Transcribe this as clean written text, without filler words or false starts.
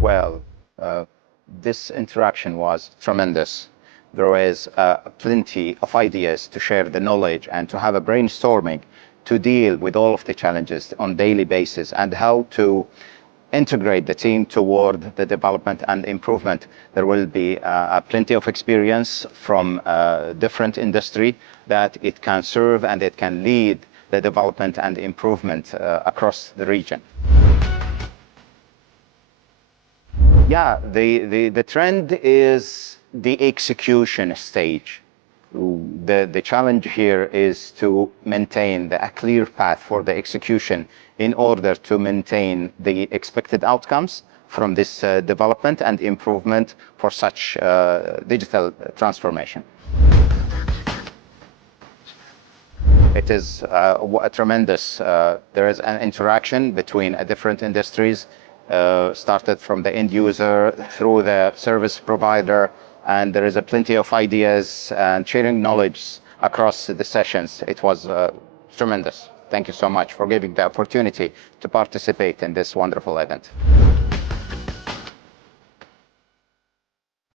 Well, uh, this interaction was tremendous. There is plenty of ideas to share the knowledge and to have a brainstorming to deal with all of the challenges on daily basis and how to integrate the team toward the development and improvement. There will be plenty of experience from different industry that it can serve and it can lead the development and improvement across the region. Yeah, the trend is the execution stage. The challenge here is to maintain a clear path for the execution in order to maintain the expected outcomes from this development and improvement for such digital transformation. It is a tremendous, there is an interaction between different industries, started from the end user through the service provider, and there is a plenty of ideas and sharing knowledge across the sessions. It was tremendous. Thank you so much for giving the opportunity to participate in this wonderful event.